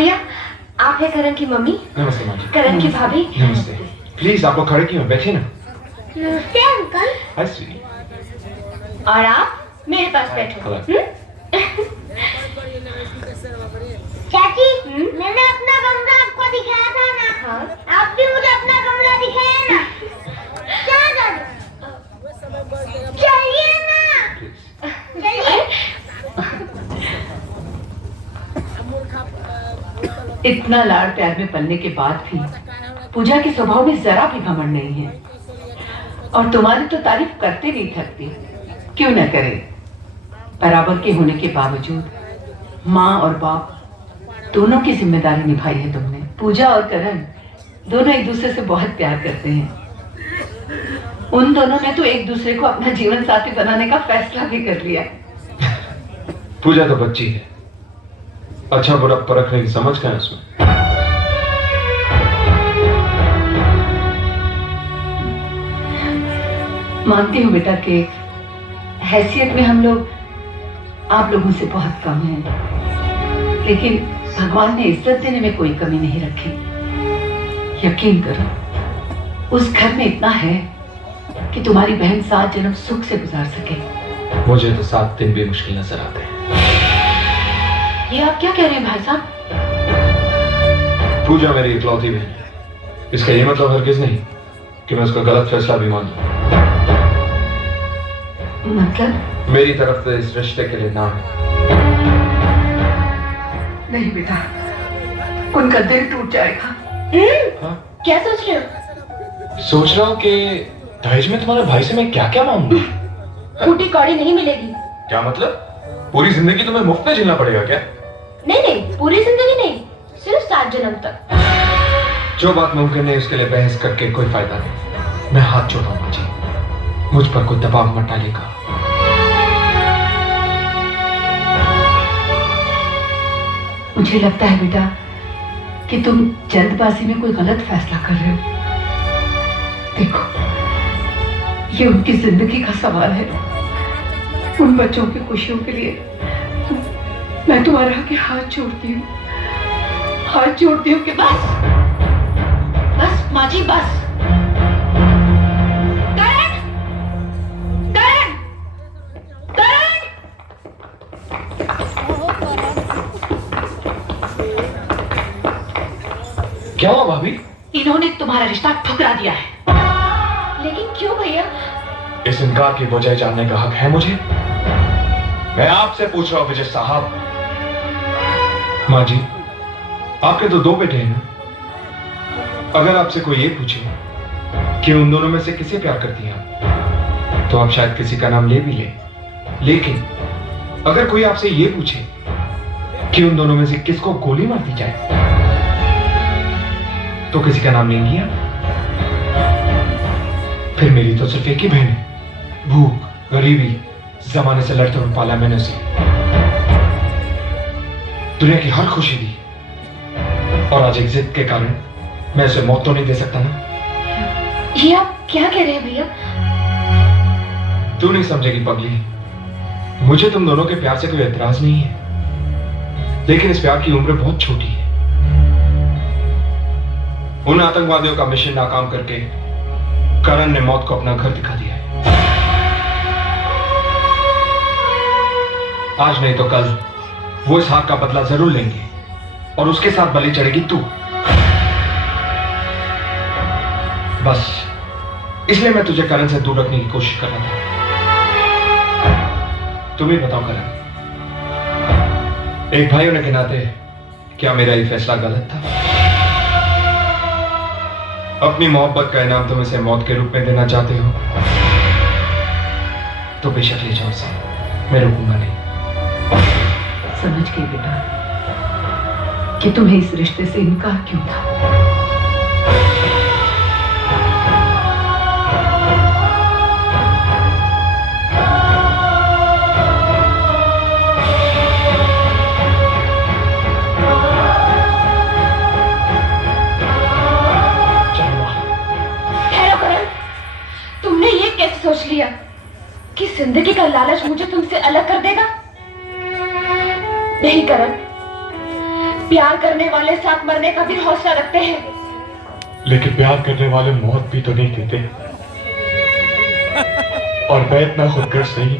भैया, आप है करण की मम्मी? नमस्ते माँ जी। करण की भाभी? नमस्ते। प्लीज आप लोग खड़े क्यों हैं? बैठिए ना। नमस्ते अंकल। हाय स्वीटी। और आप मेरे पास बैठो। चाची, मैंने अपना कमरा आपको दिखाया था ना? हाँ? आप भी मुझे अपना कमरा दिखाए ना? चलिए ना, चलिए। इतना लाड़ प्यार में पलने के बाद भी पूजा के स्वभाव में जरा भी घमंड नहीं है, और तुम्हारी तो तारीफ करते नहीं थकती। क्यों न करे? बराबर के होने के बावजूद माँ और बाप दोनों की जिम्मेदारी निभाई है तुमने। पूजा और करण दोनों एक दूसरे से बहुत प्यार करते हैं। उन दोनों ने तो एक दूसरे को अपना जीवन साथी बनाने का फैसला भी कर लिया। पूजा तो बच्ची है, अच्छा बुरा परखने की समझ क्या है उसमें। मानती हूँ बेटा कि हैसियत में हम लोग आप लोगों से बहुत कम हैं, लेकिन भगवान ने इज्जत देने में कोई कमी नहीं रखी। यकीन करो, उस घर में इतना है कि तुम्हारी बहन 7 जन्म सुख से गुजार सके। मुझे तो 7 दिन भी मुश्किल नजर आते हैं। ये आप क्या कह रहे हैं भाई साहब? पूजा मेरी इकलौती बहन है, इसका ये मतलब हरगिज नहीं कि मैं उसका गलत फैसला भी मान लूं। मतलब? मेरी तरफ से इस रिश्ते के लिए ना है। नहीं बेटा, उनका दिल टूट जाएगा। हाँ? क्या सोच रहे हो? सोच रहा हूँ कि दहेज में तुम्हारे भाई से मैं क्या क्या मांगूंगा। फूटी कौड़ी नहीं मिलेगी। क्या मतलब? पूरी जिंदगी तुम्हें मुफ्त में जीना पड़ेगा क्या? नहीं नहीं, पूरी जिंदगी नहीं, सिर्फ 7 जन्म तक। जो बात मुमकिन है उसके लिए बहस करके कोई फायदा नहीं। मैं हाथ जोड़ूंगा जी, मुझ पर कोई दबाव मत डालेगा। मुझे लगता है बेटा कि तुम जल्दबाजी में कोई गलत फैसला कर रहे हो। देखो, ये उनकी जिंदगी का सवाल है। उन बच्चों की खुशियों के लिए मैं तुम्हारे आगे हाथ जोड़ती हूँ, हाथ जोड़ती हूँ कि बस बस माँ जी, बस। करण! करण! करण! क्या हुआ भाभी? इन्होंने तुम्हारा रिश्ता ठुकरा दिया है। लेकिन क्यों भैया? इस इनकार की वजह जानने का हक है मुझे? मैं आपसे पूछ रहा हूं विजय साहब। माँ जी, आपके तो 2 बेटे हैं ना? अगर आपसे कोई ये पूछे कि उन दोनों में से किसे प्यार करती हैं आप, तो आप शायद किसी का नाम ले भी ले। लेकिन अगर कोई आपसे ये पूछे कि उन दोनों में से किसको गोली मार दी जाए, तो किसी का नाम लेंगी आप? फिर मेरी तो सिर्फ एक ही बहन है। भूख, गरीबी, जमाने से लड़ते हुए पाला मैंने उसे। दुनिया की हर खुशी दी, और आज एक जिद के कारण मैं उसे मौत तो नहीं दे सकता ना। ये आप क्या कह रहे हैं भैया? तू नहीं समझेगी पगली, मुझे तुम दोनों के प्यार से कोई एतराज नहीं है, लेकिन इस प्यार की उम्र बहुत छोटी है। उन आतंकवादियों का मिशन नाकाम करके करण ने मौत को अपना घर दिखा दिया है। आज नहीं तो कल वो इस हाथ का बदला जरूर लेंगे, और उसके साथ बलि चढ़ेगी तू। बस इसलिए मैं तुझे करण से दूर रखने की कोशिश कर रहा था। तुम ही बताओ करण, एक भाई होने के नाते क्या मेरा ये फैसला गलत था? अपनी मोहब्बत का इनाम तुम इसे मौत के रूप में देना चाहते हो तो बेशक ले जाओ इसे, मैं रुकूंगा नहीं। समझ गई बेटा कि तुम्हें इस रिश्ते से इनकार क्यों था। सोच लिया कि जिंदगी का लालच मुझे तुमसे अलग कर देगा? नहीं करण, प्यार करने वाले साथ मरने का भी हौसला रखते हैं। लेकिन प्यार करने वाले मौत भी तो नहीं देते। और मैं इतना खुदगर्ज नहीं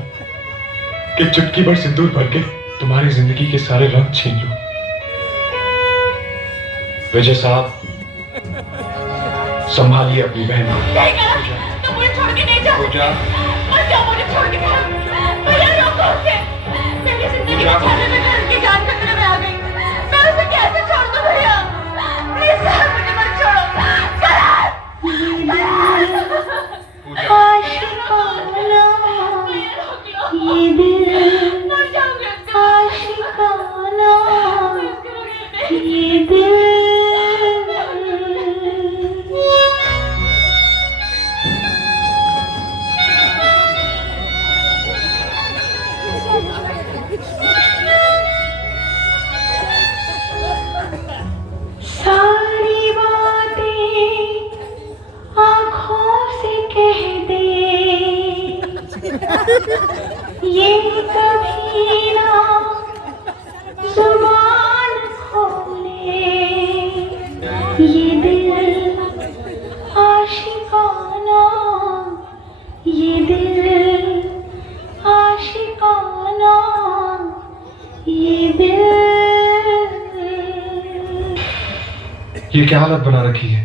कि चुटकी भर सिंदूर भर के तुम्हारी जिंदगी के सारे रंग छीन लूं। विजय साहब, संभालिए अपनी बहन को। तुम मुझे छोड़ के नहीं जा सकते। मत जाओ मुझे छोड़ के। भैया रोको उसे। मेरी जिंदगी बचाने में मैं उनकी जान खतरे में आ गई। मैं उसे कैसे छोड़ दूं भैया? प्लीज सर मुझे मत छोड़ो। आशिकाना ये दिल, आशिकाना ये दिल। सारी बातें आँखों से कह दे, ये कभी ना जुबान खोले, ये दिल आशिकाना, ये दिल आशिकाना, ये दिल। ये क्या हालत बना रखी है?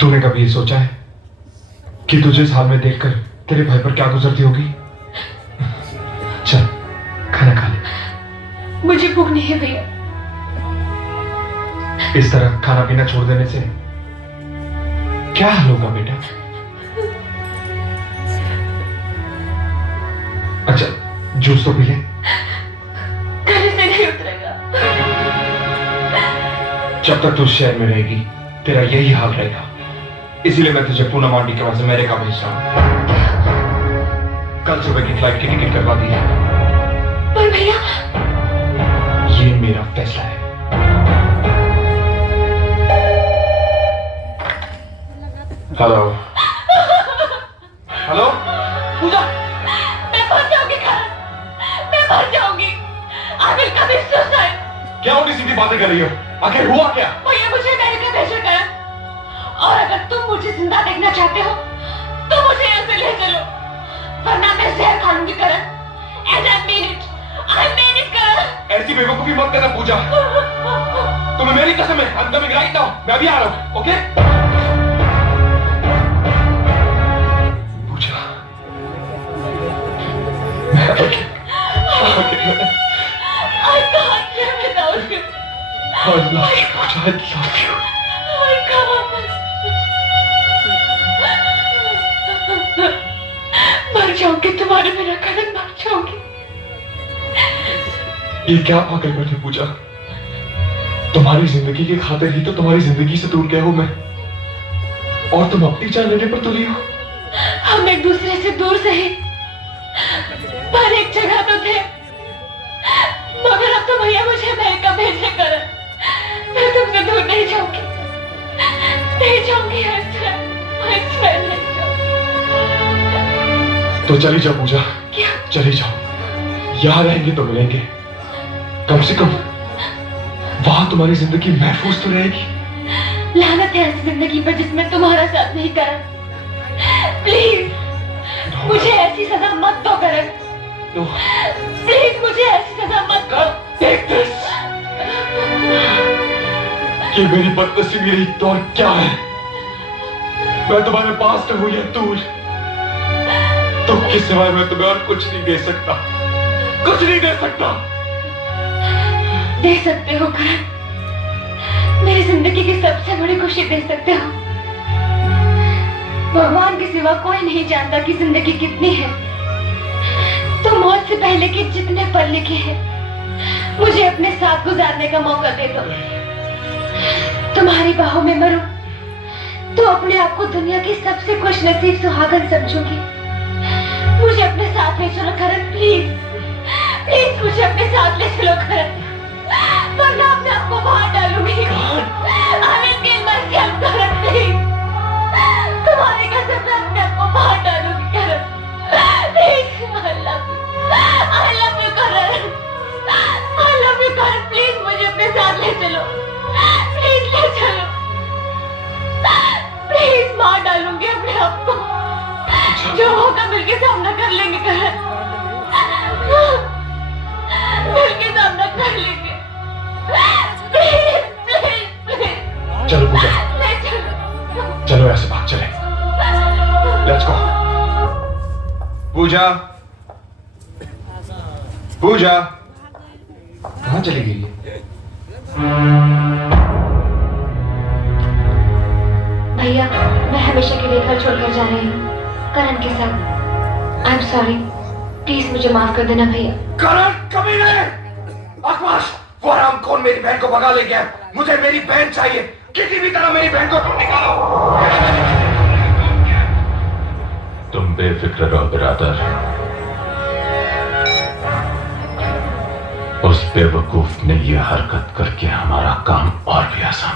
तूने कभी ये सोचा है कि तुझे इस हाल में देखकर तेरे भाई पर क्या गुजरती होगी? चल खाना खा ले। मुझे भूख नहीं है भैया। इस तरह खाना पीना छोड़ देने से क्या हाल होगा बेटा? अच्छा जूस तो पी ले। गले से नहीं उतरेगा। जब तक तू शहर में रहेगी तेरा यही हाल रहेगा। इसीलिए मैं तुझे पूनम आंटी के पास अमेरिका भेज रहा हूं। कल सुबह की फ्लाइट की टिकट करवा दी है। पर भैया ये मेरा फैसला है। हेलो हेलो पूजा, मैं मर जाऊंगी घर। मैं मर जाऊंगी। I will commit suicide. क्या उल्टी सीधी बातें कर रही हो? आखिर हुआ क्या? भैया मुझे अमेरिका भेजा कर। और अगर तुम मुझे जिंदा देखना चाहते हो तो मुझे यहाँ से ले चलो, वरना मैं जहर खा लूंगी करण। And I mean it करण। ऐसी बेवकूफी मत करना पूजा। तुम्हें मेरी कसम है। I'm coming right now। मैं अभी आ रहा हूँ। Okay Pooja. I can't live without you. I love you, Pooja. I love you. I can't. मर जाऊंगी तुम्हारे बिना करण, मर जाऊंगी। ये क्या पागलपन है पूजा? तुम्हारी जिंदगी की खातिर ही तो तुम्हारी जिंदगी से दूर गया हूं मैं, और तुम अपनी जान लेने पर तुली हो। हम एक दूसरे से दूर सही, पर एक जगह तो थे। मगर अब तो भैया मुझे अमेरिका भेजे करण। मैं तुमसे दूर नहीं जाऊंगी। नहीं जाऊंगी। I swear नहीं जाऊंगी। तो चली जाओ पूजा। क्या? चली जाओ। यहाँ रहेंगे तो मिलेंगे, कम से कम वहां तुम्हारी जिंदगी महफूज तो रहेगी। लानत है ऐसी जिंदगी पर जिसमें तुम्हारा साथ नहीं करण। प्लीज मुझे ऐसी सजा मत दो करण। प्लीज मुझे ऐसी सजा मत दो। Take this। ये मेरी बदनसीबी रही तो और क्या है? मैं तुम्हारे पास तो हूं या दूर। तुम के सिवाय मैं तुम्हें और कुछ नहीं दे सकता। कुछ नहीं दे सकता। दे सकते हो करण। मेरी जिंदगी की सबसे बड़ी खुशी दे सकते हो। भगवान के सिवा कोई नहीं जानता कि जिंदगी कितनी है। तो मौत से पहले के जितने पल लिखे हैं मुझे अपने साथ गुजारने का मौका दे दो। तुम्हारी बाहों में मरूं तो अपने आप को दुनिया की सबसे खुशनसीब सुहागन समझूंगी। मुझे अपने साथ ले चलो करण, प्लीज। प्लीज मुझे अपने साथ ले चलो करण, वरना मैं आपको बाहर डालूंगी। I will kill myself, Karan, please. तुम्हारी कसम मैं अपने आप को बाहर डालूंगी Karan, please. I love you Karan. I love you Karan, please मुझे अपने चलो, प्लीज ले चलो, प्लीज मार डालूंगी अपने आप को, जो होगा मिलके सामना कर लेंगे करण, मिलके सामना कर लेंगे, प्लीज प्लीज प्लीज। चलो पूजा, ले चलो, चलो ऐसे भाग चले। Let's go. पूजा, पूजा कहाँ चली गई है? भैया मैं हमेशा के लिए घर छोड़कर जा रही हूँ करण के साथ। आई एम सॉरी, प्लीज मुझे माफ कर देना भैया। करण कभी नहीं। आकाश, वो हराम कौन मेरी बहन को भगा ले गया? मुझे मेरी बहन चाहिए, किसी भी तरह मेरी बहन को ढूंढ निकालो। तुम बेफिक्र रहो बिरादर, उस बेवकूफ ने यह हरकत करके हमारा काम और भी आसान